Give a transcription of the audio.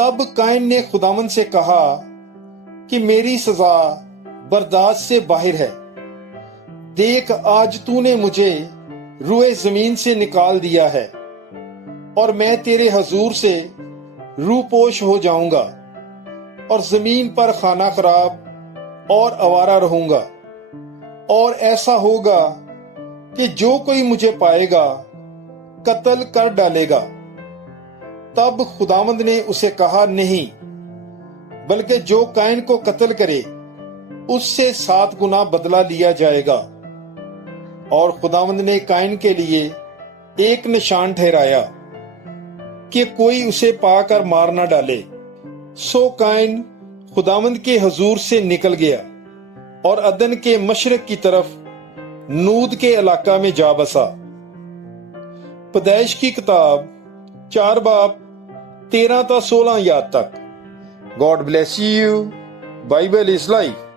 तब कायन ने खुदावंद से कहा कि मेरी सजा बर्दाश्त से बाहर है। देख, आज तूने मुझे रुए जमीन से निकाल दिया है और मैं तेरे हजूर से रूपोश हो जाऊंगा और जमीन पर खाना खराब और आवारा रहूंगा। और ऐसा होगा कि जो कोई मुझे पाएगा कत्ल कर डालेगा। तब खुदावंद ने उसे कहा, नहीं, बल्कि जो कायन को कत्ल करे उससे 7 गुना बदला लिया जाएगा। और खुदावंद ने कायन के लिए एक निशान ठहराया कि कोई उसे पाकर मार न डाले। सो कायन खुदावंद के हजूर से निकल गया और अदन के मशरक की तरफ नूद के इलाका में जा बसा। पैदाइश की किताब 4 बाब 13 ता 16 याद तक। God bless you. Bible is life.